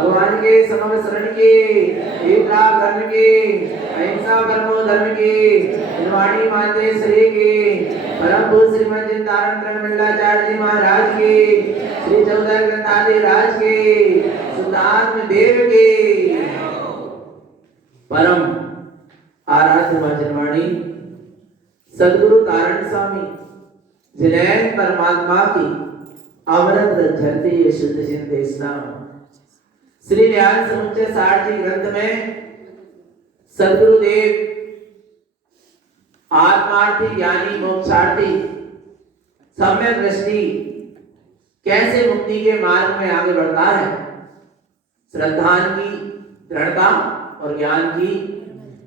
भगवान के समम शरण की, एक लाख धर्म की, अहिंसा परमो धर्म की, वाणी माते श्री की, परम पूज्य श्रीमद जिंदारण मंडलाचार्य जी महाराज की, श्री चौधरी ग्रंथादि राज की, सुल्तान देव की, परम आराध्य वज्रवाणी सद्गुरु तारण स्वामी जिनैन परमात्मा की अमृत झरती ये शुद्ध चिंत स्नान श्री न्याय समुच्चय सार जी ग्रंथ में सद्गुरुदेव आत्मार्थी ज्ञानी मोक्षार्थी सम्यक दृष्टि कैसे मुक्ति के मार्ग में आगे बढ़ता है, श्रद्धा की दृढ़ता और ज्ञान की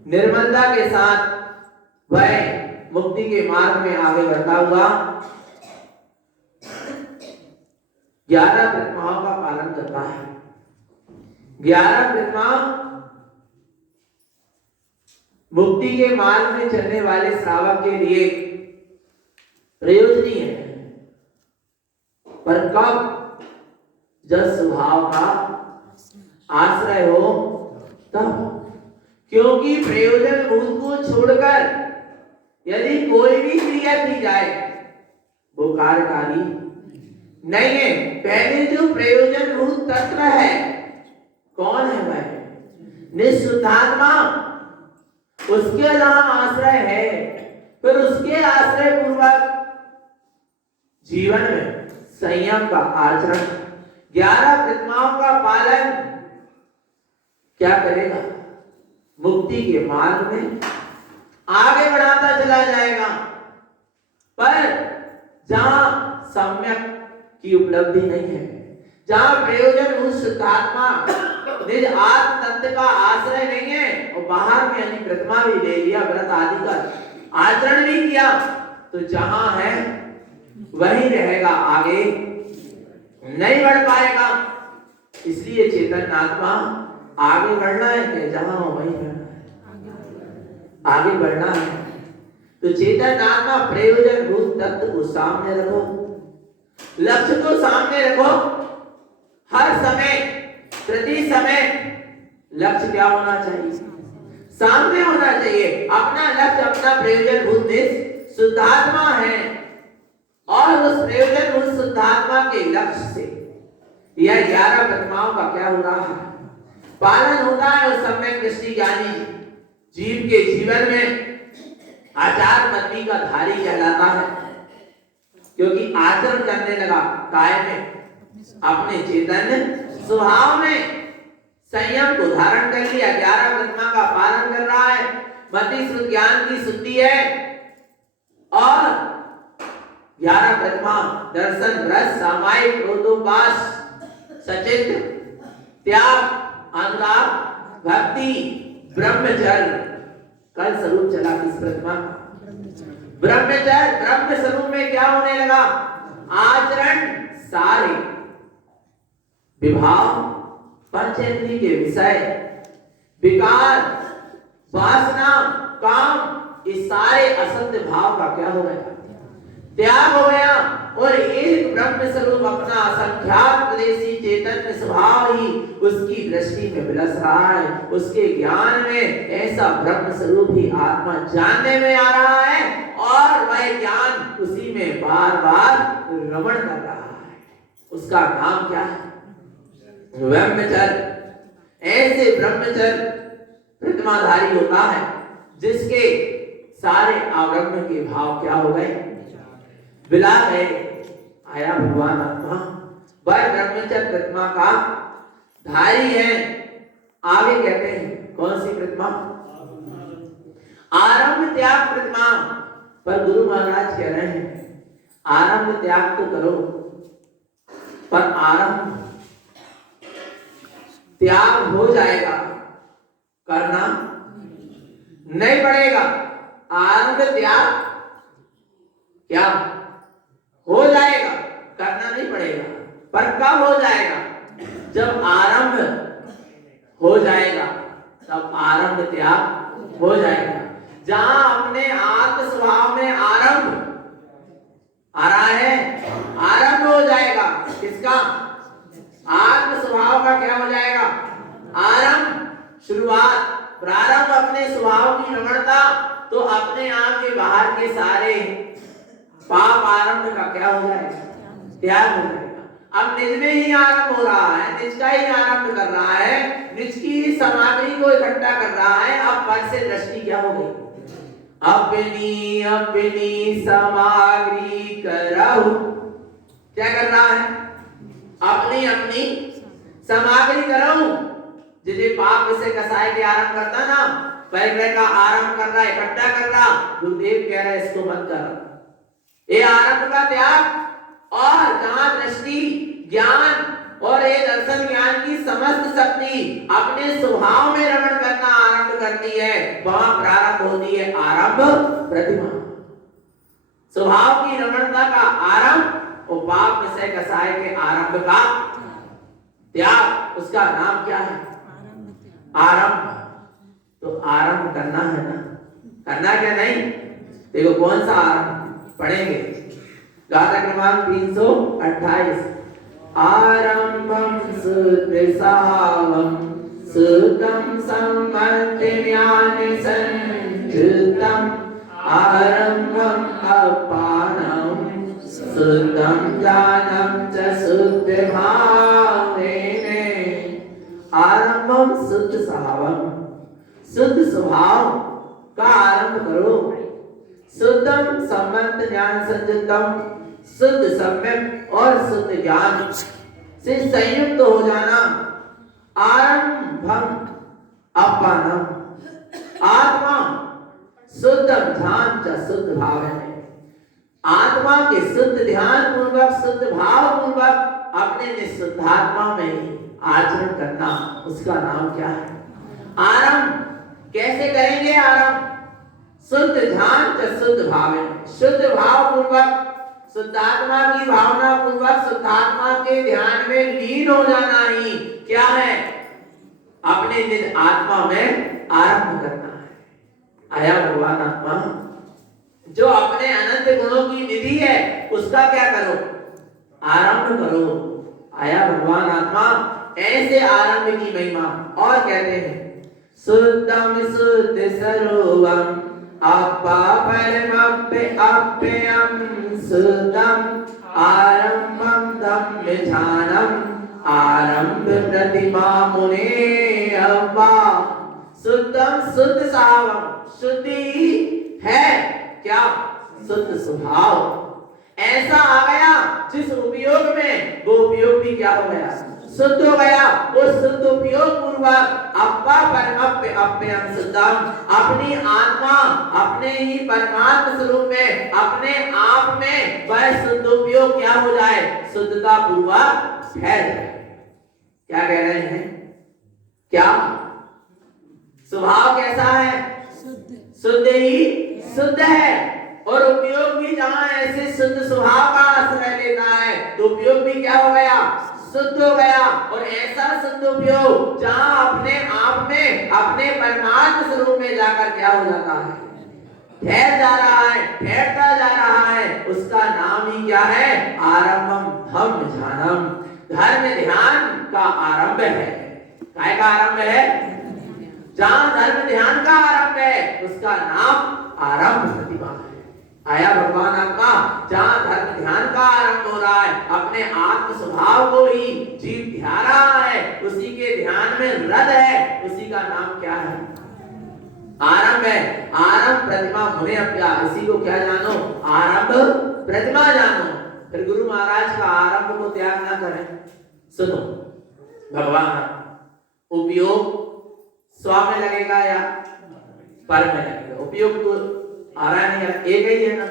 निर्मलता के साथ वह मुक्ति के मार्ग में आगे बढ़ता हुआ 11 प्रतिमाओं का पालन करता है। 11 प्रतिमा मुक्ति के मार्ग में चलने वाले श्रावक के लिए प्रयोजनीय है, पर कब? जब स्वभाव का आश्रय हो तब। क्योंकि प्रयोजन भूत को छोड़कर यदि कोई भी क्रिया की जाए वो कार्यकारी नहीं है। पहले जो प्रयोजन भूत तत्व है कौन है? वह निःशुद्धात्मा। उसके जहां आश्रय है फिर उसके आश्रय पूर्वक जीवन में संयम का आचरण, 11 प्रतिमाओं का पालन क्या करेगा? मुक्ति के मार्ग में आगे बढ़ाता चला जाएगा। पर जहां सम्यक की उपलब्धि नहीं है, जहां प्रयोजन भूत शुद्धात्मा निज आत्म तत्व का आश्रय नहीं है और बाहर में यानी प्रतिमा भी ले लिया, व्रत आदि का आचरण भी किया, तो जहां है वही रहेगा, आगे नहीं बढ़ पाएगा। इसलिए चेतन आत्मा आगे बढ़ना है कि जहां वहीं रहना है, आगे बढ़ना है। तो चेतन आत्मा प्रयोजन भूत तत्व को सामने रखो, लक्ष्य को सामने रखो। हर समय प्रति समय लक्ष्य क्या होना चाहिए? सामने होना चाहिए। अपना लक्ष्य अपना प्रयोजन भूत शुद्धात्मा है और उस प्रयोजन भूत शुद्धात्मा के लक्ष्य से यह 11 प्रतिमाओं का क्या हो रहा है? पालन होता है। उस सम्यक दृष्टि ज्ञानी जीव के जीवन में आचार पत्नी का धारी कहलाता है, क्योंकि आचरण करने लगा काय में, अपने चेतन स्वभाव में संयम को धारण कर लिया, 11 प्रतिमा का पालन कर रहा है, मति शुद्ध ज्ञान की शुद्धि है और 11 प्रतिमा दर्शन, रस, सामायिक, क्रोधोपास, सचित्र, त्याग, अनुराग, भक्ति, ब्रह्मचर्य। कल स्वरूप चला किस प्रतिमा? ब्रह्मचर्य। ब्रह्म स्वरूप में क्या होने लगा? आचरण सारे विभाव, पंचेंद्रिय के विषय, विकार, वासना, काम, इस सारे असत्य भाव का क्या हो गया? त्याग हो गया और एक ब्रह्म स्वरूप अपना असंख्यात क्लेशी चैतन्य स्वभाव ही उसकी दृष्टि में विलस रहा है। उसके ज्ञान में ऐसा ब्रह्म स्वरूप ही आत्मा जानने में आ रहा है और वह ज्ञान उसी में बार बार रमण कर रहा है। उसका नाम क्या है? ब्रह्मचर्य। ऐसे ब्रह्मचर्य प्रतिमाधारी होता है जिसके सारे अब्रह्म के भाव क्या हो गए? विला गए। आया भगवान आत्मा, वह ब्रह्मचर्य प्रतिमा का धारी है। आगे कहते हैं कौन सी प्रतिमा? आरंभ त्याग प्रतिमा। पर गुरु महाराज कह रहे हैं आरंभ त्याग तो करो, पर आरंभ त्याग हो जाएगा, करना नहीं पड़ेगा। आरंभ त्याग क्या हो जाएगा, करना नहीं पड़ेगा। पर कब हो जाएगा? जब आरंभ हो जाएगा तब आरंभ त्याग हो जाएगा। जहां अपने आत्म स्वभाव में आरंभ आ रहा है, आरंभ हो जाएगा। किसका? आत्म स्वभाव का क्या हो जाएगा? अपने स्वभाव की रमणता, तो अपने आप के बाहर के सारे पाप आरंभ का क्या हो जाएगा? त्याग हो जाएगा। अब निज में ही आरंभ हो रहा है, निज का ही आरंभ कर रहा है, निज की सामग्री को इकट्ठा कर रहा है। अब पर से दृष्टि क्या हो गई? अपनी अपनी सामग्री करहु। क्या कर रहा है? अपनी अपनी सामग्री करहु। जिसे पाप विषय कसाय के आरंभ करता ना, परिग्रह का आरंभ कर रहा है, इकट्ठा कर रहा, गुरुदेव कह रहा है इसको मत कर। ये आरंभ का त्याग, और जहां दृष्टि ज्ञान और ये दर्शन ज्ञान की समस्त शक्ति अपने स्वभाव में रमण करना आरंभ करती है, वहां प्रारंभ होती है आरंभ प्रतिमा। स्वभाव की रमणता का आरंभ और पाप विषय कसाय के आरंभ का त्याग, उसका नाम क्या है? आरंभ। तो आरंभ करना है ना, करना क्या नहीं? देखो कौन सा आरंभ पढ़ेंगे? गाथा क्रमांक 328। आरंभम सुदृशावम सुतम सम्मतिन्यान संयुतम आरंभम अपानम सुतम ज्ञानम च शुद्ध भावेने। आरंभम शुद्ध स्वभावम, शुद्ध स्वभाव का आरंभ करो। शुद्धम सम्मत ज्ञान संयुतम, शुद्ध सम्यक और शुद्ध ज्ञान से संयुक्त हो जाना। आरंभम अपानम, आत्मा शुद्धम ध्यान च शुद्ध भाव है। आत्मा के शुद्ध ध्यान पूर्वक, शुद्ध भाव पूर्वक अपने निःशुद्धात्मा में आचरण करना, उसका नाम क्या है? आरंभ। कैसे करेंगे आरंभ? शुद्ध ध्यान च शुद्ध भाव है। शुद्ध भाव पूर्वक, शुद्धात्मा की भावना पूर्वक शुद्धात्मा के ध्यान में लीन हो जाना ही क्या है? अपने निज आत्मा में आरंभ करना है। आया भगवान आत्मा, जो अपने अनंत गुणों की निधि है, उसका क्या करो? आरंभ करो। आया भगवान आत्मा, ऐसे आरंभ की महिमा। और कहते हैं शुद्धम शुद्ध स्वरूपम अपा परमप्य अप्ययम शुद्धम आरंभम धम्म ध्यानम आरंभ प्रतिमा मुने अप्पा। शुद्धम शुद्ध सावम, शुद्धि है क्या? शुद्ध स्वभाव ऐसा आ गया जिस उपयोग में वो उपयोग भी क्या हो गया? शुद्ध हो गया। वो शुद्ध उपयोग पूर्वक अप्पा परमप्य अप्ययम शुद्धम, अपनी आत्मा अपने ही परमात्म स्वरूप में, अपने आप में वह शुद्ध उपयोग क्या हो जाए? शुद्धता पूर्वक है। क्या कह रहे हैं? क्या स्वभाव कैसा है? शुद्ध ही शुद्ध है। और उपयोग भी जहां ऐसे शुद्ध स्वभाव का आश्रय लेता है, तो उपयोग भी क्या हो गया? शुद्ध हो गया। और ऐसा शुद्ध उपयोग जहां अपने आप में, अपने परमात्म स्वरूप में जाकर क्या हो जाता है? ठहर जा रहा है, ठहरता जा रहा है। उसका नाम ही क्या है? आरंभम धम्म ध्यानम। धर्म ध्यान का आरंभ है। काय का आरंभ है? जहां धर्म ध्यान का आरंभ है, उसका नाम आरंभ प्रतिमा है। आया भगवान आत्मा, जहां धर्म ध्यान का आरंभ हो रहा है, अपने आत्म स्वभाव को ही जीव ध्यान रहा है, उसी के ध्यान में रत है, उसी का नाम क्या है? आरंभ है। आरंभ प्रतिमा मुने अप्या। इसी को क्या जानो? आरंभ प्रतिमा जानो। फिर गुरु महाराज का आरंभ को त्याग ना करें। सुनो, भगवान उपयोग स्व में लगेगा या पर में लगेगा? उपयोग तो आ रहा नहीं, एक ही है ना।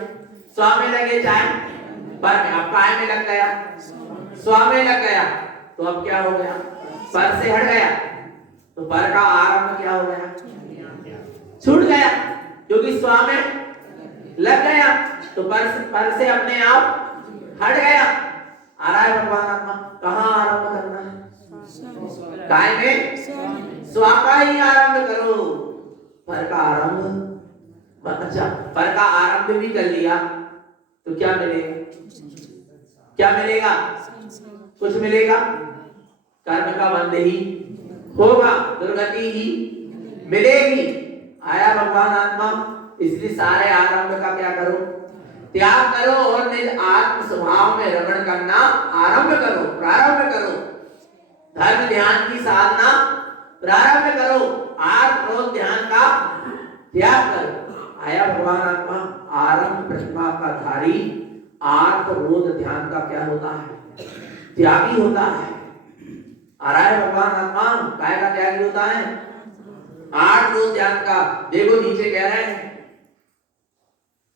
स्व में लगे चाहे पर में, अब काय में लग गया? स्व में लग गया, तो अब क्या हो गया? पर से हट गया, तो पर का आरंभ क्या हो गया? छूट गया, क्योंकि स्व में लग गया, तो पर से अपने आप हट गया। आ रहा है भगवान आत्मा, कहाँ आरंभ करना है? काय में? स्व का ही आरंभ करो। पर का आरंभ, अच्छा, पर का आरंभ भी कर लिया तो क्या मिलेगा? क्या मिलेगा? कुछ मिलेगा? कर्म का बंध ही होगा, दुर्गति ही मिलेगी। आया भगवान आत्मा, इसलिए सारे आरंभ का क्या करो, त्याग करो और निज आत्म स्वभाव में रमण करना आरंभ करो, प्रारंभ करो। धर्म ध्यान की साधना प्रारंभ करो, आर्थ क्रोध ध्यान का त्याग करो। आया भगवान आत्मा, आरंभ प्रतिमा का धारी आर्थ क्रोध ध्यान का क्या होता है, त्यागी होता है। आ रहा है भगवान आत्मा, काय का त्यागी होता है, आर्थ क्रोध ध्यान का। देखो नीचे कह रहे हैं,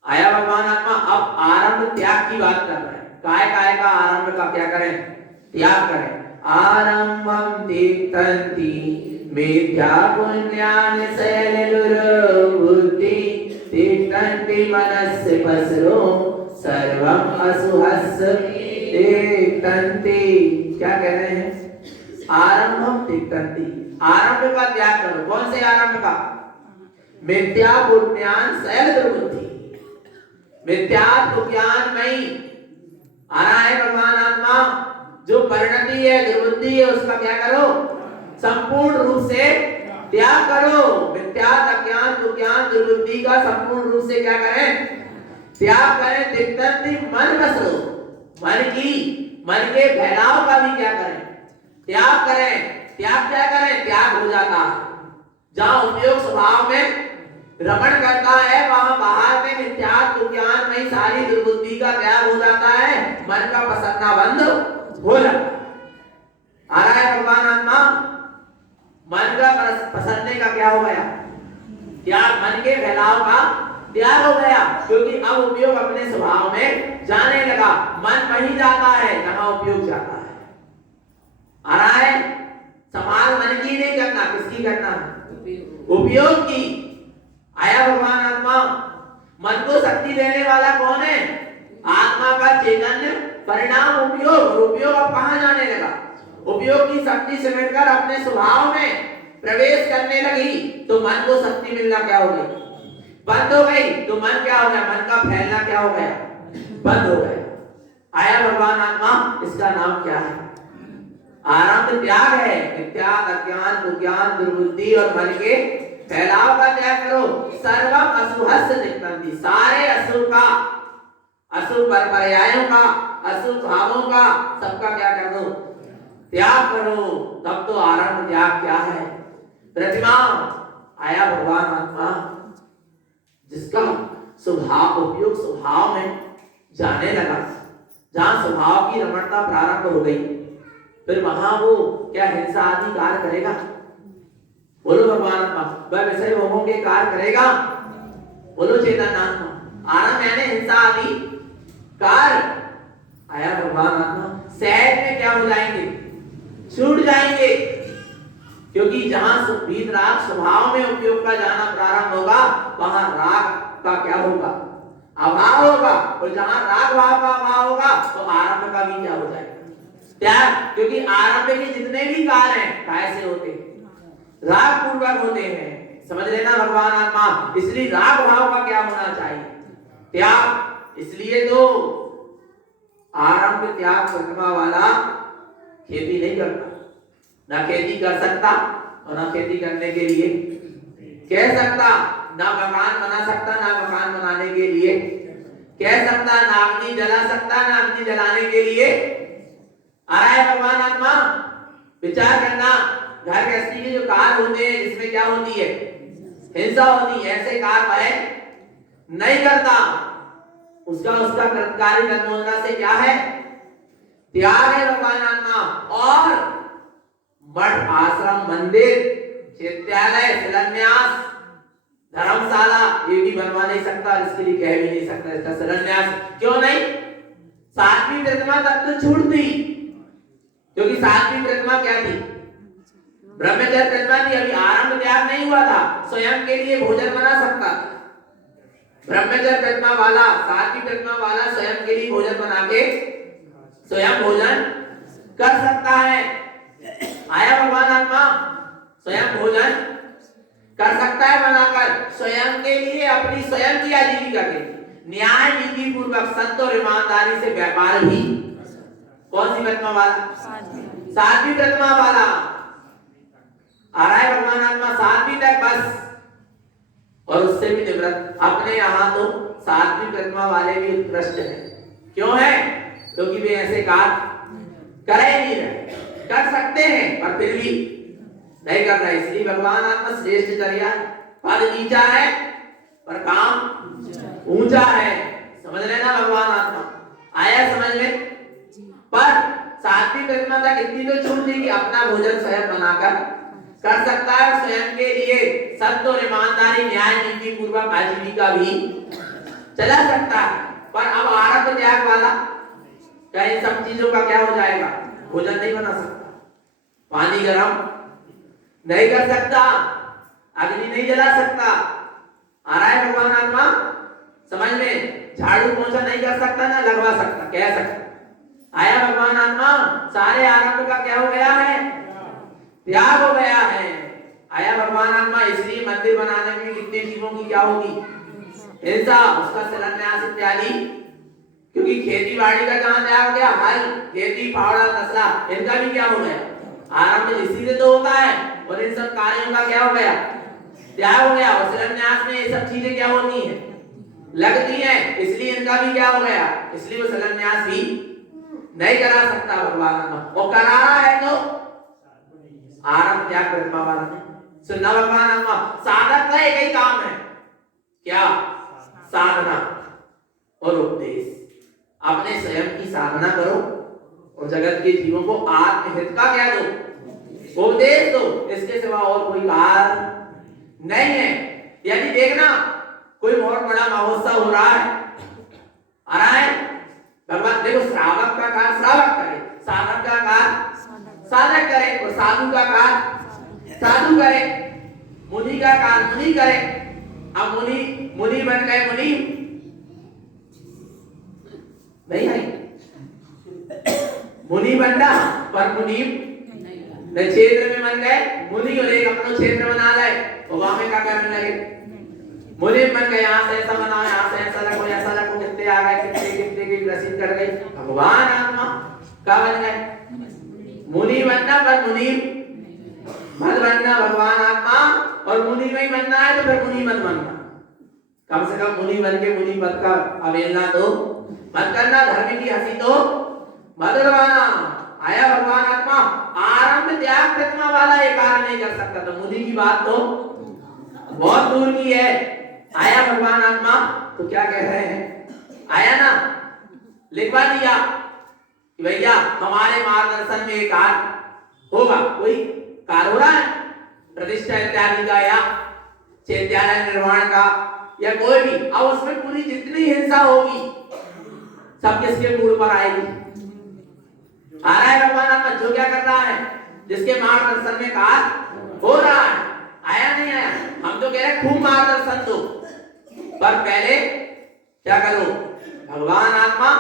आया भगवान आत्मा, अब आरंभ त्याग की बात कर रहे हैं। काय का आरंभ का क्या करें, त्याग करें। आरंभम तीर्थंति मिथ्या पुण्यान शैलदुर्बुद्धि तीर्थंति मनस्य पसरो सर्वम असुहस तीर्थंति। क्या कह रहे हैं, आरंभम तीर्थंति, आरंभ का त्याग करो। कौन से आरंभ का, मिथ्या पुण्यान शैलदुर्बुद्धि, मिथ्यात्व ज्ञान नहीं आ रहा है भगवान आत्मा, जो परिणति है दुर्बुद्धि है उसका क्या करो, संपूर्ण रूप से त्याग करो। मिथ्यात्व अज्ञान दुर्ज्ञान दुर्बुद्धि का संपूर्ण रूप से क्या करें, त्याग करें। दिक्कत मन बसो, मन के फैलाव का भी क्या करें, त्याग करें। त्याग क्या करें, त्याग हो जाता है। जहां उपयोग स्वभाव में रमण करता है वहां बाहर में मिथ्यात्व ज्ञान में सारी दुर्बुद्धि का त्याग हो जाता है, मन का पसरना बंद हो जाता है। आ रहा है भगवान आत्मा, मन का पसरने का क्या हो गया, त्याग, मन के फैलाव का त्याग हो गया, क्योंकि अब उपयोग अपने स्वभाव में जाने लगा। मन वहीं जाता है जहां उपयोग जाता है। आ रहा है, संभाल मन की नहीं करना, किसकी करना है, उपयोग की। आया भगवान आत्मा, मन को शक्ति देने वाला कौन है, आत्मा का चैतन्य परिणाम उपयोग। और उपयोग अब कहां जाने लगा, उपयोग की शक्ति सिमटकर अपने स्वभाव में प्रवेश करने लगी, तो मन को शक्ति मिलना क्या हो गई, बंद हो गई। तो मन क्या हो गया, मन का फैलना क्या हो गया, बंद हो गया। आया भगवान आत्मा, इसका नाम क्या है, आरंभ त्याग है। मिथ्यात्व अज्ञान दुर्ज्ञान दुर्बुद्धि और मन के फैलाव का त्याग करो। सर्वम असुहस्य निक्तंति, सारे असुर का, असुर पर्यायों का, असुर भावों का सबका क्या कर दो, त्याग करो। तब तो आरंभ त्याग क्या है, प्रतिमा। आया भगवान आत्मा, जिसका स्वभाव उपयोग स्वभाव में जाने लगा, जहां स्वभाव की रमणता प्रारंभ हो गई, फिर वहां वो क्या हिंसा आदि कार्य करेगा, बोलो भगवान आत्मा, वह विषय भोगों के कार्य करेगा, बोलो चेतन आत्मा। आरंभ यानी हिंसा आदि कार्य। आया भगवान आत्मा, सहज में क्या हो जाएंगे, छूट जाएंगे, क्योंकि जहां वीत राग स्वभाव में उपयोग का जाना प्रारंभ होगा, वहां राग का क्या होगा, अभाव होगा। और जहां राग भाव का अभाव होगा, तो आरंभ का भी क्या हो जाएगा, त्याग। क्योंकि आरंभ के जितने भी कार्य हैं कैसे होते हैं, राग पूर्वक होते हैं, समझ लेना भगवान आत्मा। इसलिए राग भाव का क्या होना चाहिए, त्याग। इसलिए तो आरंभ त्याग प्रतिमा वाला खेती नहीं करता, ना खेती कर सकता और ना खेती करने के लिए कह सकता, ना मकान बना सकता, ना मकान बनाने के लिए कह सकता, ना अग्नि जला सकता, ना अग्नि जलाने के लिए। आ रहा है भगवान आत्मा, विचार करना। घर गृहस्थी के जो कार्य होते हैं जिसमें क्या होती है, हिंसा होती है, ऐसे कार्य वह नहीं करता। उसका कृतकारी कर्मोदना से क्या है, त्याग है भगवान आत्मा। और मठ आश्रम मंदिर विद्यालय शिलान्यास धर्मशाला ये भी बनवा नहीं सकता, इसके लिए कह भी नहीं सकता इसका शिलान्यास। क्यों नहीं, सातवीं प्रतिमा तब तो छूट थी, क्योंकि सातवीं प्रतिमा क्या थी, ब्रह्मचर्य प्रतिमा थी। अभी आरंभ त्याग नहीं हुआ था, स्वयं के लिए भोजन बना सकता। ब्रह्मचर्य प्रतिमा वाला, सातवीं प्रतिमा वाला स्वयं के लिए भोजन बना के स्वयं भोजन कर सकता है। आया भगवान आत्मा, स्वयं भोजन कर सकता है बनाकर, स्वयं के लिए, अपनी स्वयं की आजीविका के लिए न्याय नीति पूर्वक सत्य और ईमानदारी से व्यापार भी। कौन सी प्रतिमा वाला, सातवीं प्रतिमा वाला। आ रहा है भगवान आत्मा, सातवीं तक बस और उससे भी निवृत्त। अपने यहाँ तो सात्विक प्रतिमा वाले भी उत्कृष्ट हैं। क्यों है? क्योंकि वे ऐसे कार्य कर ही नहीं रहे। कर सकते हैं पर फिर भी नहीं कर रहे। इसलिए भगवान आत्मा श्रेष्ठ चर्या, पद नीचा है पर काम ऊंचा है। समझ लेना भगवान आत्मा आया समझ में। पर सात्विक प्रतिमा तक इतनी तो छूट दी कि अपना भोजन स्वयं बनाकर कर सकता है, स्वयं के लिए सत्य और ईमानदारी न्याय नीति पूर्वक आजीविका भी चला सकता है। पर अब आरंभ त्याग वाला क्या इन सब चीजों का क्या हो जाएगा? भोजन नहीं बना सकता, पानी गर्म नहीं कर सकता, अग्नि नहीं जला सकता। आ रहा है भगवान आत्मा समझ में। झाड़ू पोछा नहीं कर सकता, ना लगवा सकता, कह सकता। आया भगवान आत्मा। सारे आरंभ का क्या हो गया है? त्याग हो गया है। आया भगवान आत्मा। इसलिए मंदिर बनाने में कितने जीवों की क्या होगी? हिंसा, उसका शिलान्यास इत्यादि। क्योंकि खेती बाड़ी का जहां त्याग हो गया, हल खेती फावड़ा नसला इनका भी क्या हो गया? आरंभ इसी से तो होता है। और इन सब कार्यों का क्या हो गया? त्याग हो गया। और शिलान्यास में ये सब चीजें क्या होती हैं? लगती हैं। इसलिए इनका भी क्या हो गया? इसलिए वो शिलान्यास भी नहीं करा सकता भगवान आत्मा। और करा रहा है तो आरंभ त्याग प्रतिमा वाला नहीं सुनना। भगवान आत्मा साधक का एक ही काम है, क्या? साधना और उपदेश। अपने स्वयं की साधना करो और जगत के जीवों को आत्महित का क्या दो? उपदेश दो। इसके सिवा और कोई कार्य नहीं है। यदि देखना कोई बहुत बड़ा महोत्सव हो रहा है, आ रहा है भगवान, देखो श्रावक का कार्य श्रावक करे, साधक का कार्य साधक करे, और साधु का कार्य साधु करे, मुनि का कार्य मुनि करे। अब मुनि बन गए मुनि नहीं आई। मुनि बनना पर मुनि न क्षेत्र में बन गए मुनि, और एक अपना क्षेत्र बना ले और गांव में क्या करने लगे? मुनि बन गए। यहाँ से ऐसा बनाओ, यहाँ से ऐसा रखो, ऐसा रखो। कितने आ गए, कितने की ग्रसित कर गए। भगवान आत्मा क्या बन गए? मुनि बनना पर मुनि मत बनना भगवान आत्मा। और मुनि में ही बनना है तो फिर मुनि मत बनना। कम से कम मुनि बन के मुनि पद का अवहेलना तो मत करना, धर्म की हंसी तो मत उड़वाना। आया भगवान आत्मा। आरंभ त्याग प्रतिमा वाला ये कार्य नहीं कर सकता, तो मुनि की बात तो बहुत दूर की है। आया भगवान आत्मा। तो क्या कह रहे हैं? आया ना, लिखवा दिया कि भैया हमारे मार्गदर्शन में एक कार्य होगा। कोई कार्य हो रहा है प्रतिष्ठा इत्यादि का या चैत्यालय निर्माण का या कोई भी, अब उसमें पूरी जितनी हिंसा होगी सब किसके मूड पर आएगी? आ रहा है भगवान आत्मा। जो क्या कर रहा है? जिसके मार्गदर्शन में कार्य हो रहा है। आया नहीं आया? हम तो कह रहे खूब मार्गदर्शन दो, पर पहले क्या करो? भगवान आत्मा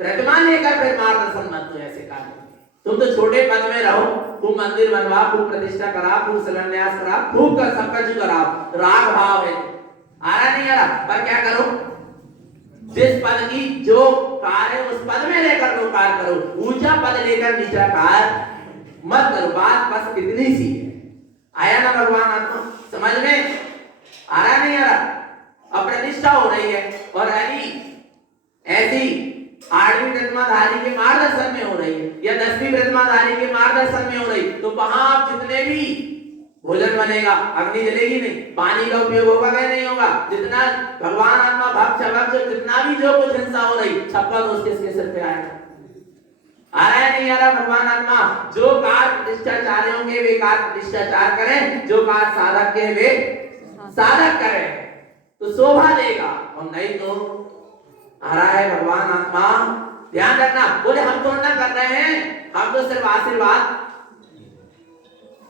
प्रतिमा लेकर फिर मार्गदर्शन मत दो। ऐसे कार्य तुम तो छोटे पद में रहो, खूब मंदिर बनवा, खूब प्रतिष्ठा करा, खूब शिलान्यास करा, खूब कर सब कुछ कराओ, राग भाव है। आ रहा नहीं आ रहा? पर क्या करो? जिस पद की जो कार्य उस पद में लेकर वो कार्य करो। ऊंचा पद लेकर नीचा कार्य मत करो। बात बस इतनी सी है। आया ना भगवान आत्मा समझ में? आ रहा नहीं आ रहा? अब प्रतिष्ठा हो रही है और ऐसी 8वीं प्रतिमाधारी के मार्गदर्शन में हो रही है या 10वीं प्रतिमाधारी के मार्गदर्शन में हो रही, तो वहां आप जितने भी भोजन बनेगा, अग्नि जलेगी नहीं, पानी का उपयोग होगा क्या? नहीं होगा। जितना भगवान आत्मा भक्त जितना भी जो कुछ हिंसा हो रही सबका दोष किसके सिर पे आएगा? आ रहा है नहीं आ रहा? भगवान आत्मा जो कार्य प्रतिष्ठाचार्यों के वे कार्य प्रतिष्ठाचार करें, जो कार्य साधक के वे साधक करें, तो शोभा देगा। और नहीं तो आ रहा है भगवान आत्मा। ध्यान रखना, बोले हम तो ना कर रहे हैं, हम तो सिर्फ आशीर्वाद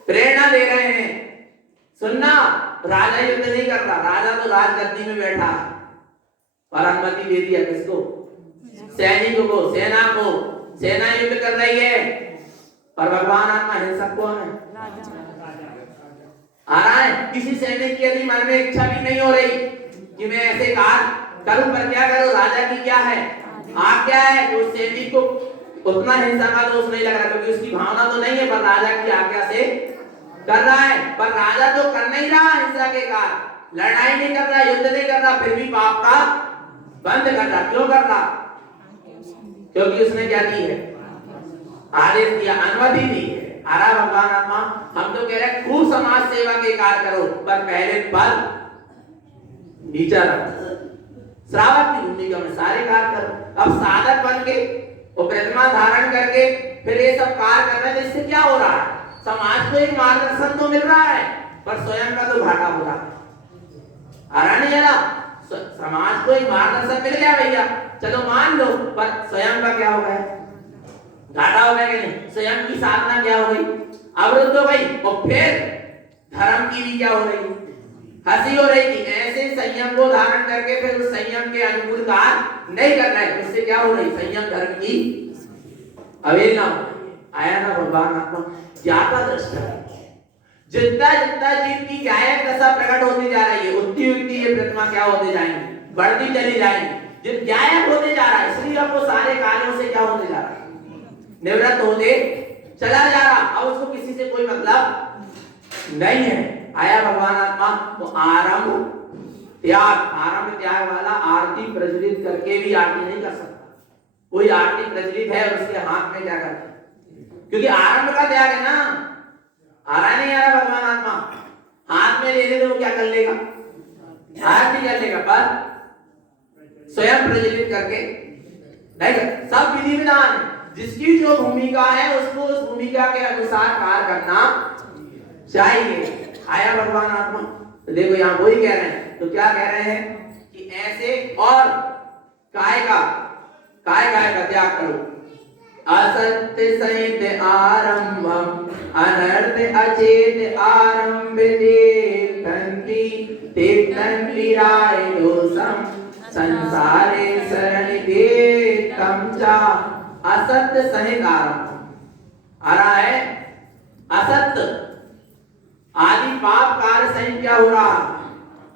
प्रेरणा दे रहे हैं। सुनना, राजा युद्ध नहीं कर रहा, राजा तो राजगद्दी में बैठा है और अनुमति दे दिया किसको? सैनिकों को, सेना को। सेना युद्ध कर रही है और भगवान आत्मा हिंसक कौन है? आ रहा है? किसी सैनिक की यदि मन में इच्छा भी नहीं हो रही कि मैं ऐसे कार्य करूं, पर क्या करूं? राजा की क्या है? आज्ञा है। तो सैनिक को उतना हिंसा का दोष नहीं लग रहा, क्योंकि उसकी भावना तो नहीं है, पर राजा की आज्ञा से कर रहा है। पर राजा तो कर नहीं रहा हिंसा के कार्य, लड़ाई नहीं कर रहा, युद्ध नहीं कर रहा, फिर भी पाप का बंद कर रहा। क्यों कर रहा? क्योंकि उसने क्या दी है? आदेश दिया, अनुमति दी है। आरा भगवान आत्मा, हम तो कह रहे हैं खूब समाज सेवा के कार्य करो, पर पहले पल नीचा रखो। श्रावक की भूमिका में सारे कार्य करो। अब साधक बन के और प्रतिमा धारण करके फिर ये सब कार्य कर रहे हैं, इससे क्या हो रहा है? समाज को एक मार्गदर्शन तो मिल रहा है, पर स्वयं का तो घाटा हो रहा है। आ रहा नहीं आ रहा? समाज को एक मार्गदर्शन मिल गया भैया, चलो मान लो, पर स्वयं का क्या हो गया? घाटा हो गया कि नहीं? स्वयं की साधना क्या हो गई? अवरुद्ध हो गई। और फिर धर्म की भी क्या हो रही? हंसी हो रही थी। ऐसे संयम को धारण करके फिर उस संयम के अनुकूल कार्य नहीं कर रहे, उससे क्या हो रही? संयम धर्म की अवहेलना। आया ना भगवान आत्मा ज्ञाता दृष्टा। जितना जितना जीव की गायक दशा प्रकट होती जा रही है, उतनी उतनी ये प्रतिमा क्या होते जाएंगे? बढ़ती चली जाएंगी। जिन गायक होते जा रहा है, इसलिए अब वो सारे कार्यों से क्या होते जा रहा है? निवृत्त होते चला जा रहा। अब उसको किसी से कोई मतलब नहीं है। आया भगवान आत्मा तो आरंभ त्याग, आरंभ त्याग वाला आरती प्रज्वलित करके भी आरती नहीं कर सकता। कोई आरती प्रज्वलित है और उसके हाथ में क्या करता है? क्योंकि आरंभ का त्याग है ना। आ रहा नहीं आ रहा भगवान आत्मा? हाथ में ले ले तो क्या कर लेगा? आरती कर लेगा, पर स्वयं प्रज्वलित करके नहीं कर। सब विधि विधान है, जिसकी जो भूमिका है उसको उस भूमिका के अनुसार कार्य करना चाहिए। आया भगवान आत्मा तो देखो यहाँ वही कह रहे हैं। तो क्या कह रहे हैं कि ऐसे और काय का त्याग करो। असत्य सहित आरंभम अनर्थ अचेत आरंभते तंति तेतंति राय दोषम संसारे शरणिते तमचा। असत्य सहित आरंभ आ रहा है। असत्य आदि पाप कार्य सहित क्या हो रहा?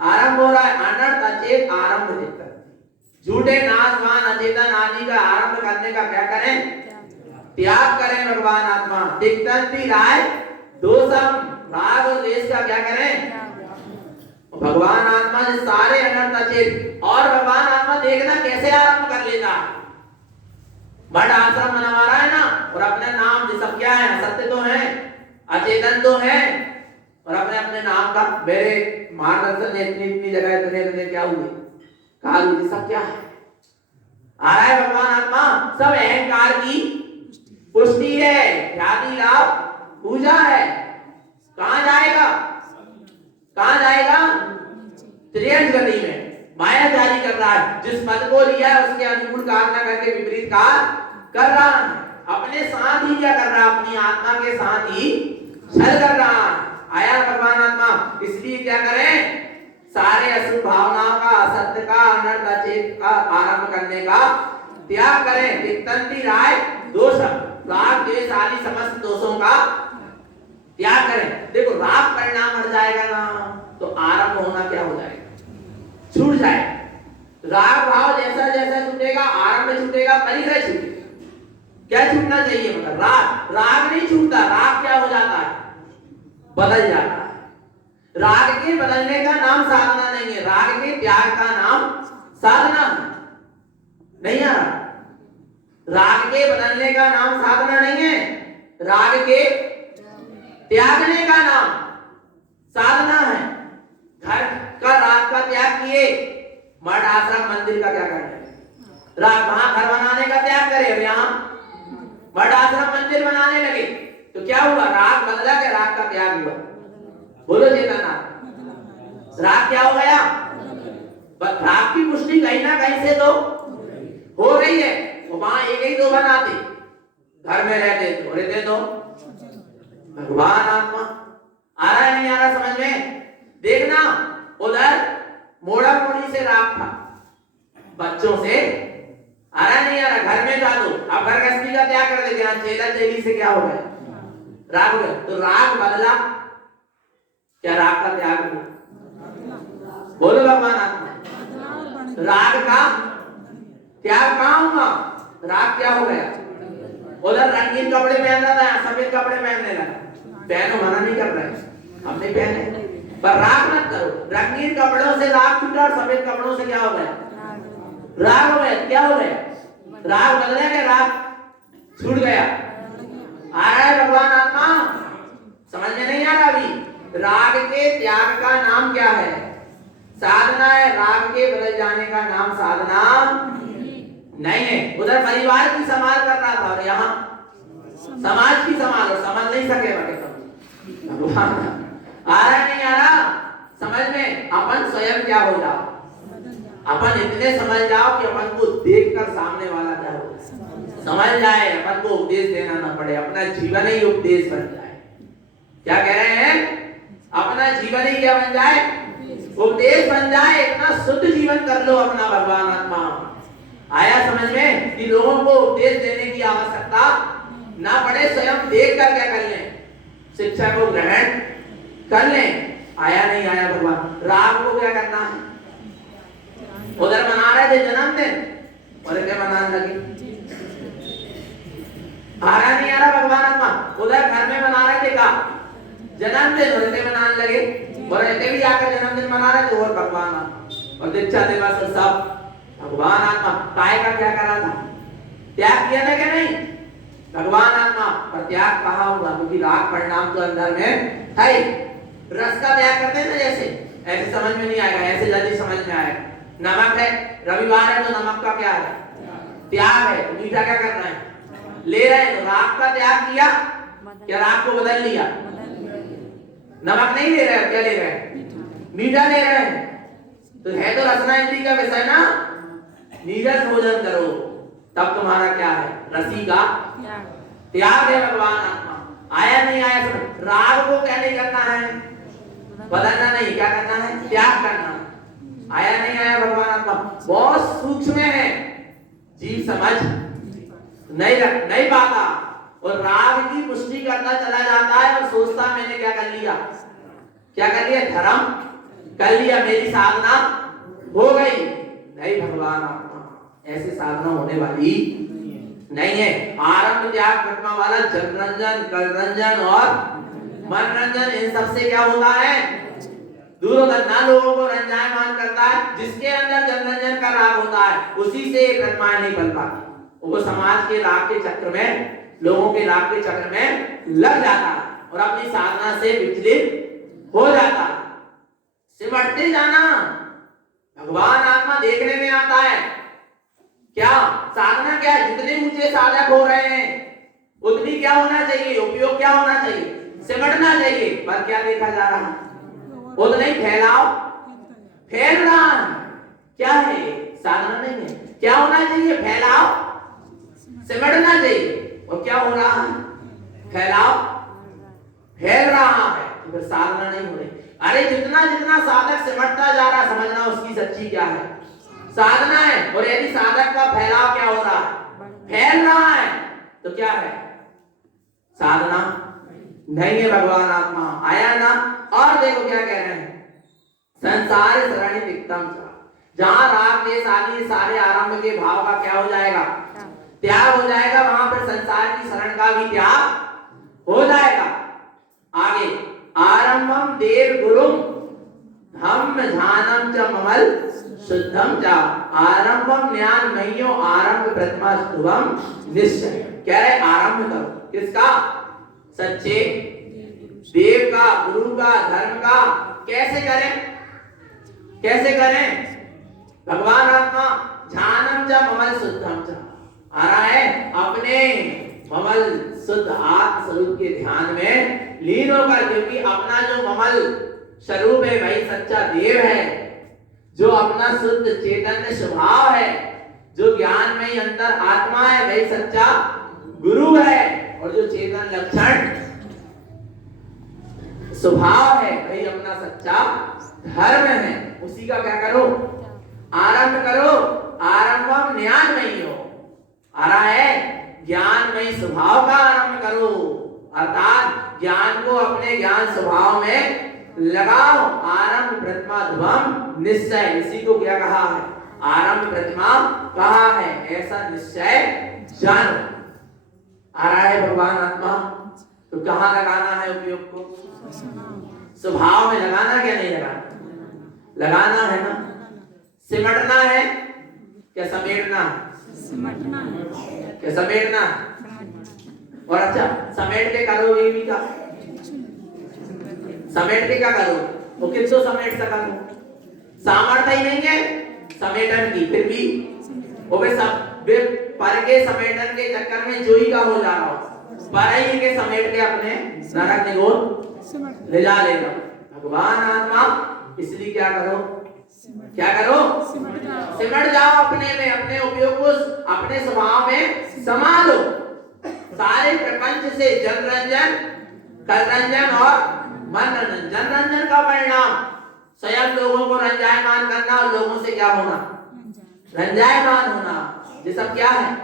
आरंभ हो रहा है। अनर्थ अचेत आरंभ देता, झूठे नाशवान अचेतन आदि का आरंभ करने का क्या करें? त्याग करें भगवान आत्मा। तिक्तंति राय दोषम, राग और द्वेष का क्या करें? भगवान आत्मा ने सारे अनर्थ अचेत। और भगवान आत्मा देखना कैसे आरंभ कर लेता है। बड़ा आश्रम बनवा रहा है ना, और अपने नाम ये सब क्या है? सत्य तो है, अचेतन तो है, और अपने अपने नाम का मेरे मार्गदर्शन इतनी इतनी जगह इतने क्या हुए काल हुए, सब क्या है? आ रहा है भगवान आत्मा। सब अहंकार की पुष्टि है, ख्याति लाभ पूजा है। कहां जाएगा? कहां जाएगा? त्रियंश गति में माया जारी कर रहा है। जिस पद को लिया है उसके अनुकूल कार्य न करके विपरीत कार्य कर रहा है। अपने साथ ही क्या कर रहा है? अपनी आत्मा के साथ ही छल कर रहा है। आया भगवान आत्मा, इसलिए क्या करें? सारे अशुभ भावनाओं का, असत्य का, अनर्थ अचेत का आरंभ करने का त्याग करें। तिक्तंति राय दोष, राग द्वेष आदि समस्त दोषों का त्याग करें। देखो राग परिणाम हट जाएगा ना, तो आरंभ होना क्या हो जाएगा? छूट जाएगा। राग भाव जैसा जैसा छूटेगा, आरंभ छूटेगा, परिग्रह छूटेगा। क्या छूटना चाहिए? मतलब राग नहीं छूटता। राग क्या हो जाता है? बदल जाता है। राग के बदलने का नाम साधना नहीं है, राग के त्याग का नाम साधना है। नहीं आ रहा? राग के बदलने का नाम साधना नहीं है, राग के त्यागने का नाम साधना है। घर का राग का त्याग किए, मठ आश्रम मंदिर का क्या करना है? राग वहां घर बनाने का त्याग करे, अब यहाँ मठ आश्रम मंदिर बनाने लगे तो क्या हुआ? राग बदला के राग का त्याग हुआ। बोलो चेतनानाथ, राग क्या हो गया? राग की पुष्टि कहीं ना कहीं से तो हो रही है। वहां एक ही दो बनाते, घर में रहते तो भगवान आत्मा आ रहा है नहीं आ रहा समझ में? देखना उधर मोड़ा मोड़ी से राग था, बच्चों से आ रहा नहीं आ रहा। घर में जा दो, अब घर गृहस्थी का त्याग कर देते हैं, चेला चेली से क्या हो गया? राग हो गया। तो राग बदला, क्या राग का त्याग हुआ? बोलो भगवान आत्मा, राग का त्याग कहां हुआ? राग क्या हो गया? उधर रंगीन कपड़े पहन रहा था, सफेद कपड़े पहनने लगा। पहनो, मना नहीं कर रहे, हमने पहने पर राग मत करो। रंगीन कपड़ों से राग छूटा और सफेद कपड़ों से क्या हो गया? राग हो गया। क्या हो गया? राग बदले के राग छूट गया। आ रहा है भगवान आत्मा? समझ में नहीं आ रहा अभी? राग के त्याग का नाम क्या है? साधना है। राग के बदल जाने का नाम साधना नहीं है। उधर परिवार की संभाल कर रहा था और यहाँ समाज की संभाल। समझ नहीं सके भगवान आ रहा है नहीं आ रहा समझ में? अपन स्वयं क्या हो जाओ, अपन इतने समझ जाओ कि अपन को देखकर सामने वाला क्या हो समझ जाए, अपन को उपदेश देना ना पड़े, अपना जीवन ही उपदेश बन जाए। क्या कह रहे हैं? अपना जीवन ही क्या बन जाए? उपदेश बन जाए। इतना शुद्ध जीवन कर लो अपना। भगवान आत्मा आया समझ में कि लोगों को उपदेश देने की आवश्यकता ना पड़े, स्वयं देख कर क्या कर लें, शिक्षा को ग्रहण कर लें। आया नहीं आया भगवान? राग को क्या करना है? उधर मना रहे थे जन्मदिन और क्या मनाने लगे? आ रहा नहीं आ रहा भगवान आत्मा? उधर घर में मना रहे थे का जन्मदिन और मनाने लगे और ऐसे भी आकर जन्मदिन मना रहे थे। और भगवान आत्मा और दीक्षा दिवस सब भगवान आत्मा काय का क्या करा था? त्याग किया था क्या नहीं? भगवान आत्मा पर त्याग कहाँ हुआ? क्योंकि राग परिणाम तो अंदर में है। रस का त्याग करते हैं ना, जैसे ऐसे समझ में नहीं आएगा, ऐसे जल्दी समझ में आएगा। नमक है, रविवार है तो नमक का क्या है? त्याग है। तो मीठा क्या करना है? ले रहे हैं। तो राग का त्याग किया, क्या राग को बदल लिया? नमक नहीं ले रहे, क्या ले रहे हैं? मीठा ले रहे हैं। तो है तो रसना इंद्री का विषय ना। नीरस भोजन करो तब तुम्हारा क्या है? रसी का त्याग है। भगवान आत्मा आया नहीं आया? राग को क्या नहीं करना है? बदलना नहीं, क्या करना है? त्याग करना। आया नहीं आया भगवान आत्मा? बहुत सूक्ष्म है, जीव समझ नहीं पाता और राग की पुष्टि करता चला जाता है और सोचता मैंने क्या कर लिया? क्या कर लिया? धर्म कर लिया, मेरी साधना हो गई। नहीं भगवान आत्मा ऐसे साधना होने वाली नहीं है। आरंभ त्याग प्रतिमा वाला जनरंजन, कररंजन और मनरंजन, इन सबसे क्या होता है? दूर होता है। लोगों को रंजायमान करता है। जिसके अंदर जनरंजन का राग होता है उसी से प्रतिमाएं नहीं बन पाती। वो समाज के राग के चक्र में, लोगों के राग के चक्र में लग जाता है और अपनी साधना से विचलित हो जाता है। सिमटते जाना भगवान आत्मा देखने में आता है। क्या साधना क्या है? जितने ऊंचे साधक हो रहे हैं उतनी क्या होना चाहिए? उपयोग क्या होना चाहिए? सिमटना चाहिए। पर क्या देखा जा रहा है? उतना ही फैलाव फैल रहा है। क्या है? साधना नहीं है। क्या होना चाहिए? फैलाव सिमटना चाहिए। और क्या हो रहा है? फैलाव फैल रहा है। तो फिर साधना नहीं हो रही। अरे जितना जितना साधक सिमटता जा रहा, समझना उसकी सच्ची क्या है? साधना है। और यदि साधक का फैलाव क्या हो रहा है? फैल रहा है, तो क्या है? साधना नहीं है। भगवान आत्मा आया ना। और देखो क्या कह रहे हैं? संसार शरणी तिक्तम, जहां राग द्वेष आदि सारे आरंभ के भाव का क्या हो जाएगा? त्याग हो जाएगा। वहां पर संसार की शरण का भी त्याग हो जाएगा। आगे आरंभम देव गुरुम धम्म ध्यानम च ममल शुद्धम च आरंभम ज्ञान मह्यो आरंभ प्रथमा शुभम निश्चय। कह रहे आरंभ करो किसका? सच्चे देव का, गुरु का, धर्म का। कैसे करें? कैसे करें? भगवान आत्मा ध्यानम च ममल शुद्धम च आ रहा है। अपने ममल शुद्ध आत्म स्वरूप के ध्यान में लीन होकर, क्योंकि अपना जो ममल स्वरूप है वही सच्चा देव है, जो अपना शुद्ध चैतन्य स्वभाव है, जो ज्ञान में अंतर आत्मा है वही सच्चा गुरु है, और जो चेतन लक्षण स्वभाव है वही अपना सच्चा धर्म है। उसी का क्या करो? आरंभ करो। आरंभम ज्ञानमयी हो आ रहा है। ज्ञानमयी स्वभाव का आरंभ करो, अर्थात ज्ञान को अपने ज्ञान स्वभाव में लगाओ। आरंभ प्रतिमा ध्रुवम निश्चय, इसी को क्या कहा है? आरंभ प्रतिमा कहा है, ऐसा निश्चय जानो। आ रहा है भगवान आत्मा। तो कहाँ लगाना है उपयोग को? स्वभाव में लगाना, क्या नहीं लगाना? लगाना है ना। सिमटना है क्या समेटना? सिमटना है। क्या समेटना? और अच्छा समेट के करो ये भी का, समेट के क्या करो? वो किसको समेट सका तुम? सामर्थ्य ही नहीं है समेटन की, फिर भी वो भी सब पर के समेटन के चक्कर में जोई का हो जा रहा हो, पर ही के समेट के अपने नरक निगोर ले जा लेगा भगवान आत्मा। इसलिए क्या करो? क्या करो? सिमट जाओ अपने में, अपने उपयोग को अपने स्वभाव में समा लो। सारे प्रपंच से जन रंजन, कल रंजन और मन रंजन। जन रंजन का परिणाम स्वयं लोगों को रंजायमान करना और लोगों से क्या होना? रंजायमान होना। ये सब क्या है?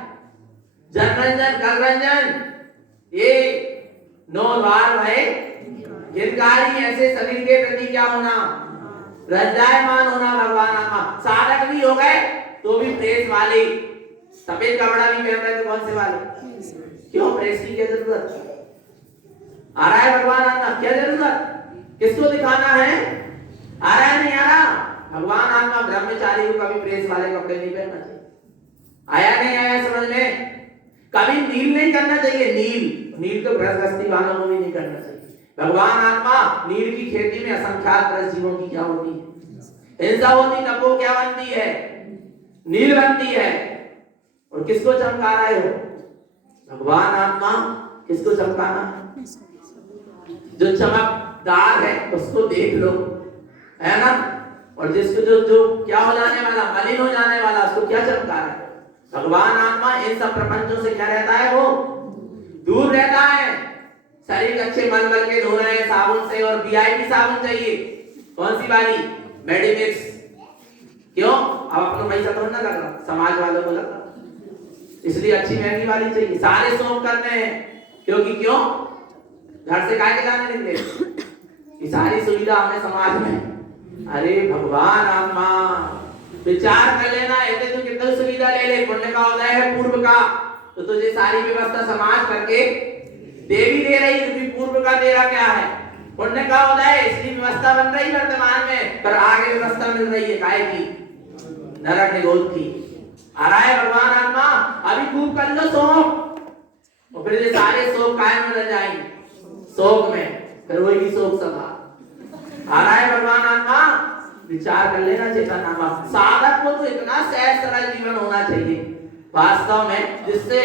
जन रंजन, कल रंजन, ये नो द्वार भय हितकारी, ऐसे शरीर के प्रति क्या होना? रंजायमान होना। भगवान आत्मा साधक भी हो गए तो भी प्रेस वाले, सफेद कपड़ा भी पहन रहे तो कौन से वाले? क्यों प्रेस की क्या जरूरत? आ रहा है भगवान आत्मा, क्या जरूरत? किसको दिखाना है? आ रहा है नहीं आ रहा? भगवान आत्मा ब्रह्मचारी को कभी प्रेस वाले कपड़े नहीं पहनना चाहिए। आया नहीं आया समझ में? कभी नील नहीं करना चाहिए। नील तो गृहस्थी वालों को भी नहीं करना चाहिए। भगवान आत्मा नील की खेती में असंख्यात जीवों की क्या होती है? हिंसा होती, तब वो क्या बनती है? नील बनती है। और किसको चमका रहे हो? भगवान आत्मा किसको चमकाना? जो चमकदार है उसको देख लो, है ना। और जिसको जो क्या हो जाने वाला, मलिन हो जाने वाला, उसको क्या चमका रहा है? भगवान आत्मा इन सब प्रपंचों से क्या रहता है? वो दूर रहता है। शरीर अच्छे मल के धो रहे हैं साबुन से, और वीआईपी साबुन चाहिए। कौन सी वाली? मेडिमिक्स। क्यों? अब अपना पैसा तो ना लग रहा, समाज वालों को लग रहा, इसलिए अच्छी महंगी वाली चाहिए। सारे शौक करने हैं क्योंकि क्यों? घर से काहे के जाने देंगे? ये सारी सुविधा हमें समाज में। अरे भगवान आत्मा विचार कर लेना, ऐसे तो कितनी सुविधा ले ले। पुण्य का उदय है पूर्व का, तो तुझे सारी व्यवस्था समाज करके दे भी दे रही, क्योंकि पूर्व का तेरा क्या है? पुण्य का उदय, इसलिए व्यवस्था बन रही वर्तमान में, पर आगे व्यवस्था मिल रही है काहे की? नरक निरोध की। आ रहा है भगवान आत्मा, अभी खूब कर लो शौक, और फिर ये सारे शौक कायम रह जाएंगे शौक में, फिर वही शौक सभा। आ रहा है भगवान आत्मा, विचार कर लेना चेतन आत्मा। साधक को तो इतना सहज सरल जीवन होना चाहिए वास्तव में, जिससे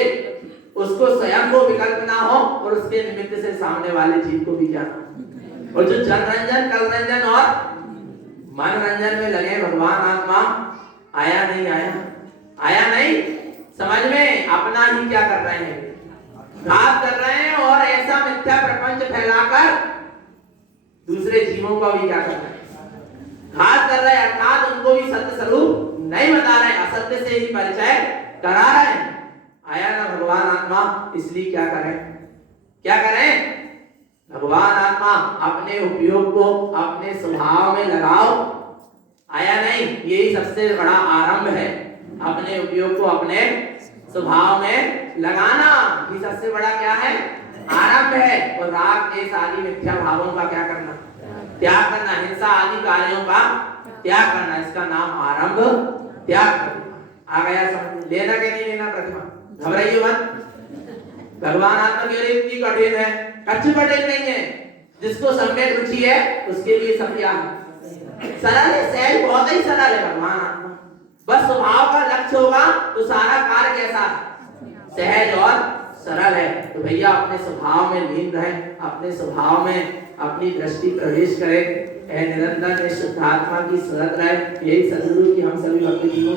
उसको स्वयं को विकल्प ना हो और उसके निमित्त से सामने वाले जीव को भी जाना। और जो जन रंजन, कल रंजन और मन रंजन में लगे भगवान आत्मा, आया नहीं आया? आया नहीं समझ में? अपना ही क्या कर रहे हैं? घात कर रहे हैं, और ऐसा मिथ्या प्रपंच फैलाकर दूसरे जीवों को भी क्या कर रहे हैं? घात कर रहे हैं। अर्थात उनको भी सत्य स्वरूप नहीं बता रहे, असत्य से ही परिचय करा रहे हैं। आया ना भगवान आत्मा? इसलिए क्या करें? क्या करें? भगवान आत्मा अपने उपयोग को अपने स्वभाव में लगाओ। आया नहीं? यही सबसे बड़ा आरंभ है, अपने उपयोग को अपने स्वभाव में लगाना ही सबसे बड़ा क्या है? आरंभ है। और राग देश आदि मिथ्या भावों का क्या करना? त्याग करना। हिंसा आदि कार्यों का त्याग करना, इसका नाम आरंभ त्याग करना। आ गया समझ? लेना के नहीं लेना प्रतिमा? घबराइए मत। भगवान आत्मा के लिए इतनी कठिन है? कच्ची कठिन नहीं है। जिसको सम्यक रुचि है उसके लिए सब क्या है? सरल है, सहज, बहुत ही सरल है भगवान आत्मा। बस स्वभाव का लक्ष्य होगा तो सारा कार्य कैसा? सहज और सरल है। तो भैया अपने स्वभाव में लीन रहें, अपने स्वभाव में अपनी दृष्टि प्रवेश करें, निरंतर शुद्धात्मा की शरण रहे। यही सदगुरु की हम सभी भक्ति जीवों